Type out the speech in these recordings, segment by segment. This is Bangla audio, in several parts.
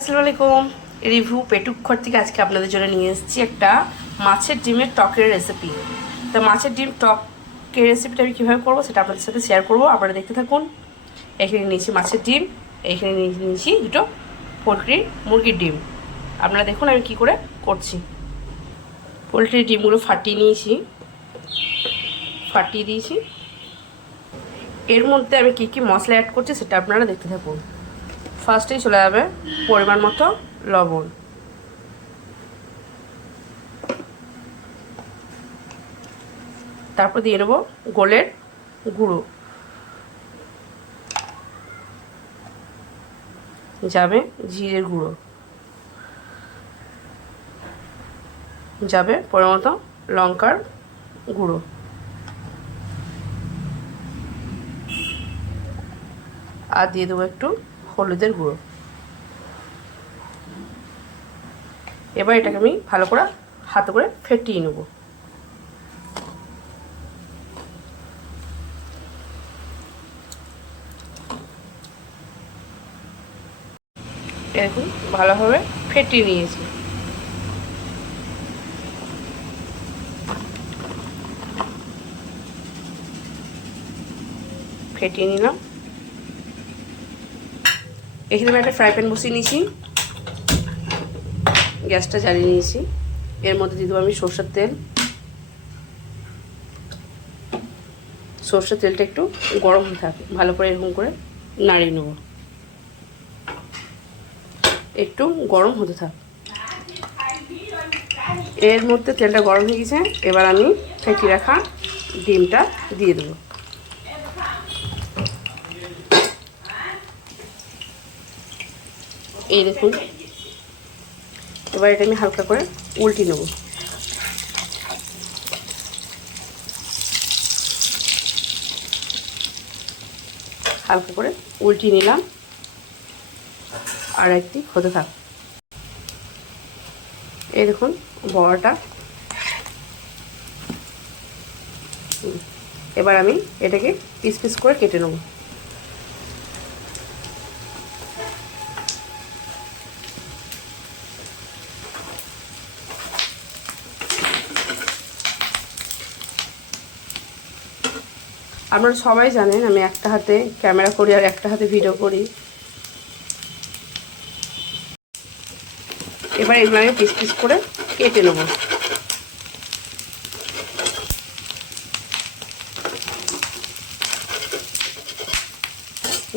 আসসালামু আলাইকুম। রিভিউ পেটুক ঘর থেকে আজকে আপনাদের জন্য নিয়ে এসেছি একটা মাছের ডিমের টকের রেসিপি। তো মাছের ডিম টকের রেসিপিটা আমি কীভাবে করবো সেটা আপনাদের সাথে শেয়ার করবো, আপনারা দেখতে থাকুন। এখানে নিয়েছি মাছের ডিম, এখানে নিয়েছি দুটো পোলট্রির মুরগির ডিম। আপনারা দেখুন আমি কি করে করছি। পোলট্রির ডিমগুলো ফাটিয়ে দিয়েছি। এর মধ্যে আমি কি কি মশলা অ্যাড করছি সেটা আপনারা দেখতে থাকুন। ফার্স্টেই চলে যাবে পরিমাণ মতো লবণ, তারপর দিয়ে নেব গোলের গুঁড়ো, যাবে জিরের গুঁড়ো, যাবে পরিমাণ মতো লঙ্কার গুঁড়ো, আর দিয়ে দেবো একটু হলুদের গুঁড়ো। এবার এটাকে আমি ভালো করে হাতে করে ফেটিয়ে নেব। এরকম ভালোভাবে ফেটিয়ে নিয়েছি। ফেটিয়ে নিলাম। এখানে আমি একটা ফ্রাই প্যান বসিয়ে নিয়েছি, গ্যাসটা জ্বালিয়ে নিয়েছি। এর মধ্যে দিয়ে দেবো আমি সরষের তেল। সরষের তেলটা একটু গরম হতে থাকে, ভালো করে এরকম করে নাড়িয়ে নেব। একটু গরম হতে থাক। এর মধ্যে তেলটা গরম হয়ে গেছে, এবার আমি ফেটিয়ে রাখা ডিমটা দিয়ে দেবো। এই দেখুন, এবার এটা আমি হালকা করে উল্টে নেব। হালকা করে উল্টিয়ে নিলাম, আর একটি হতে থাক। এই দেখুন বড়াটা। এবার আমি এটাকে পিস পিস করে কেটে নেব। আপনারা সবাই জানেন আমি একটা হাতে ক্যামেরা করি আর একটা হাতে ভিডিও করি। এবার এগুলো আমি পিস পিস করে কেটে নেব।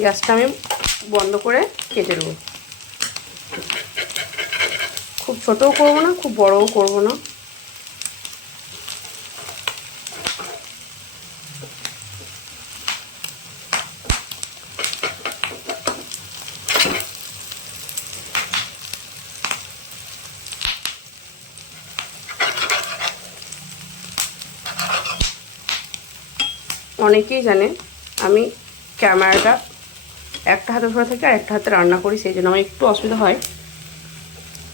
গ্যাসটা আমি বন্ধ করে কেটে নেব। খুব ছোটও করব না, খুব বড়ও করব না। অনেকেই জানে আমি ক্যামেরাটা একটা হাতে ধরে থেকে আর একটা হাতে রান্না করি, সেই জন্য আমার একটু অসুবিধা হয়।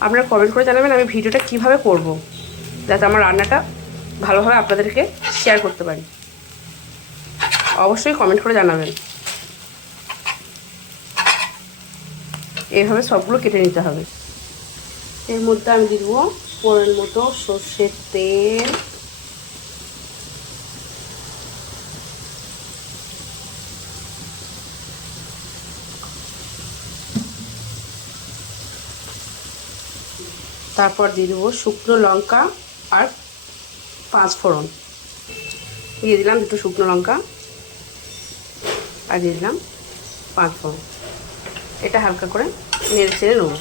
আপনারা কমেন্ট করে জানাবেন আমি ভিডিওটা কিভাবে করব, যাতে আমার রান্নাটা ভালোভাবে আপনাদেরকে শেয়ার করতে পারি। অবশ্যই কমেন্ট করে জানাবেন। এইভাবে সবগুলো কেটে নিতে হবে। এর মধ্যে আমি দিব পরিমাণ মতো সর্ষের তেল, তারপর দিয়ে দেবো শুকনো লঙ্কা আর 5 ফোড়ন। দিয়ে দিলাম দুটো শুকনো লঙ্কা আর দিয়ে দিলাম 5 ফোড়ন। এটা হালকা করে নেড়ে চেড়ে নেব।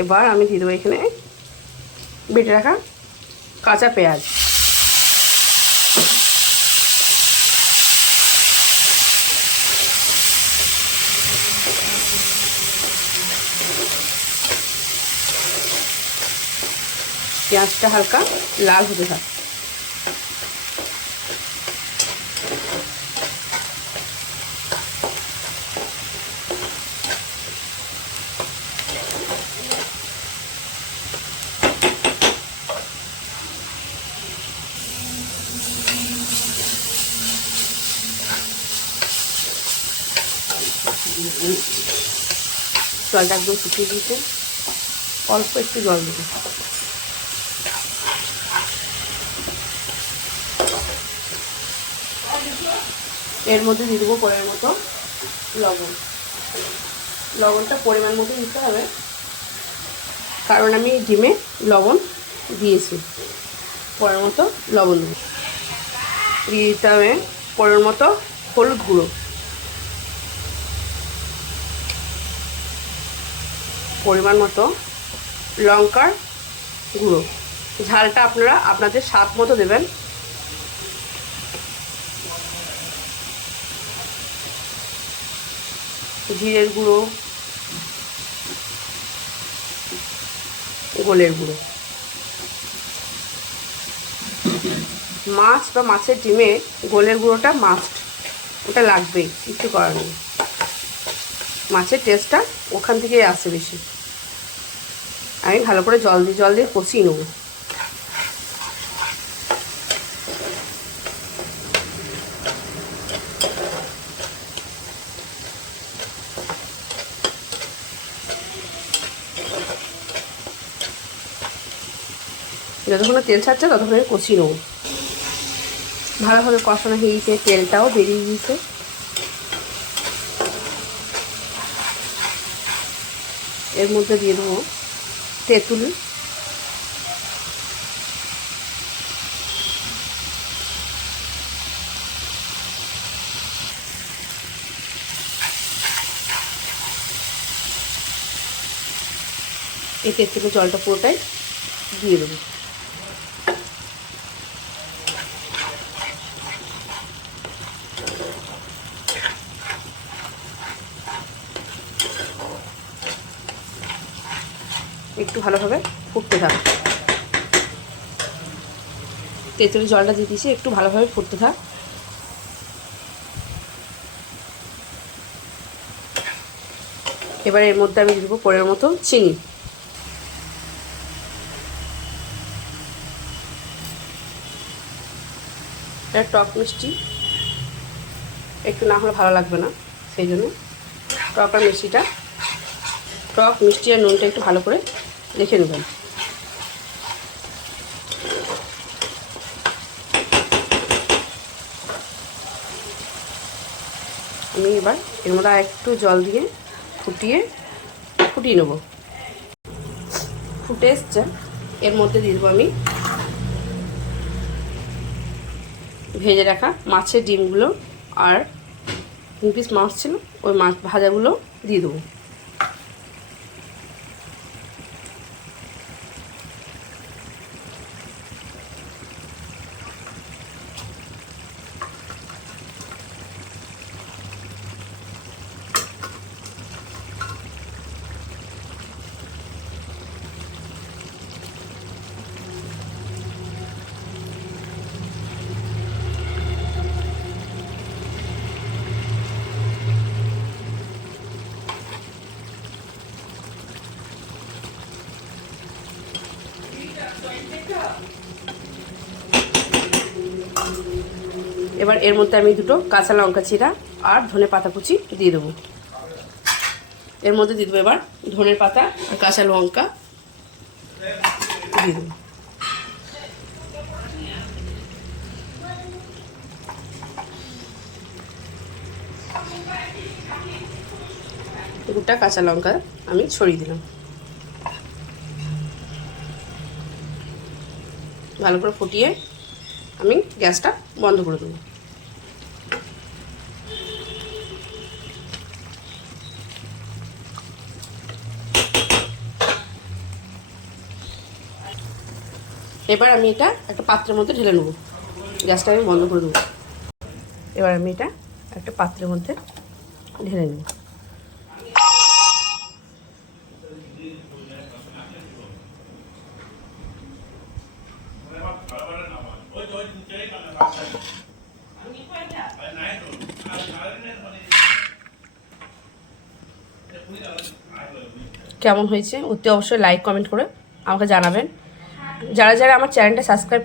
এবার আমি দিয়ে দেবো এখানে বেটে রাখা কাঁচা পেঁয়াজ। পেঁয়াজটা হালকা লাল হতে থাকে। জলটা একদম শুকিয়ে দিয়েছে, অল্প একটু জল দেবো। এর মধ্যে দিয়ে দেবো পরিমাণ মতো লবণ। লবণটা পরিমাণ মতো দিতে হবে, কারণ আমি ডিমে লবণ দিয়েছি। পরিমাণ মতো লবণ দেবো, দিয়ে দিতে হবে পরিমাণ মতো হলুদ গুঁড়ো, পরিমাণ মতো লঙ্কার গুঁড়ো। ঝালটা আপনারা আপনাদের স্বাদ মতো দেবেন। জিরের গুঁড়ো, গোলের গুঁড়ো। মাছ বা মাছের ডিমে গোলের গুঁড়োটা মাস্ট, ওটা লাগবেই, কিছু করার নেই। মাছের টেস্টটা ওখান থেকেই আসে বেশি। আমি ভালো করে জল দিয়ে কষিয়ে নেব। যতক্ষণ তেল ছাড়ছে ততক্ষণ আমি কষিয়ে নেব। ভালোভাবে কষানো হয়ে গিয়েছে, তেলটাও বেরিয়ে গিয়েছে। এর মধ্যে দিয়ে দেবো তেঁতুল, এই তেঁতুলের জলটা পুরোটাই দিয়ে দেবো। একটু ভালোভাবে ফুটতে থাক। তেঁতুলের জলটা দিয়ে দিয়েছি, একটু ভালোভাবে ফুটতে থাক। এবার এর মধ্যে আমি দিয়ে দেবো পরিমাণ মতো চিনি। এটা টক মিষ্টি, একটু না হলে ভালো লাগবে না, সেই জন্য টক মিষ্টি আর নুনটা একটু ভালো করে দেখে নেবেন। আমি এবার এর মধ্যে একটু জল দিয়ে ফুটিয়ে নেব। ফুটে এসছে, এর মধ্যে দিয়ে দেবো আমি ভেজে রাখা মাছের ডিমগুলো, আর 3 পিস মাছ ছিল ওই মাছ ভাজাগুলো দিয়ে দেবো। এবার এর মধ্যে আমি 2টো কাঁচা লঙ্কা চিরা আর ধনে পাতা কুচি দিয়ে দেবো। এর মধ্যে দিয়ে দেবো এবার ধনে পাতা আর কাঁচা লঙ্কা দিয়ে দেবো। গোটা কাঁচা লঙ্কা আমি ছড়িয়ে দিলাম। ভালো করে ফুটিয়ে আমি গ্যাসটা বন্ধ করে দেবো। এবার আমি এটা একটা পাত্রের মধ্যে ঢেলে নেব। গ্যাসটা আমি বন্ধ করে দেবো। এবার আমি এটা একটা পাত্রের মধ্যে ঢেলে নেব। কেমন হয়েছে অতি অবশ্যই লাইক কমেন্ট করে আমাকে জানাবেন। যারা যারা আমার চ্যানেলটা সাবস্ক্রাইব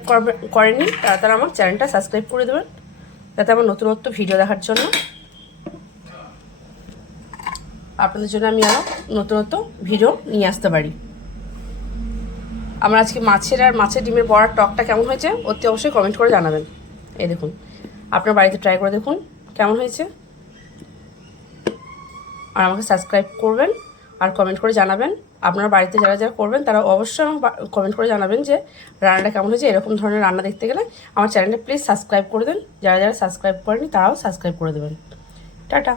করেনি তারা আমার চ্যানেলটা সাবস্ক্রাইব করে দেবেন, যাতে আমার নতুন ভিডিও দেখার জন্য। আপনাদের জন্য আমি আরও নতুন নতুন ভিডিও নিয়ে আসতে পারি। আমার আজকে মাছের আর মাছের ডিমের বড়ার টকটা কেমন হয়েছে অতি অবশ্যই কমেন্ট করে জানাবেন। এই দেখুন, আপনার বাড়িতে ট্রাই করে দেখুন কেমন হয়েছে, আর আমাকে সাবস্ক্রাইব করবেন আর কমেন্ট করে জানাবেন। আপনার বাড়িতে যারা যারা করবেন তারা অবশ্যই আমাকে কমেন্ট করে জানাবেন যে রান্নাটা কেমন হয়েছে। এরকম ধরনের রান্না দেখতে গেলে আমার চ্যানেলটা প্লিজ সাবস্ক্রাইব করে দেন। যারা যারা সাবস্ক্রাইব করেনি তারাও সাবস্ক্রাইব করে দেবেন। টাটা।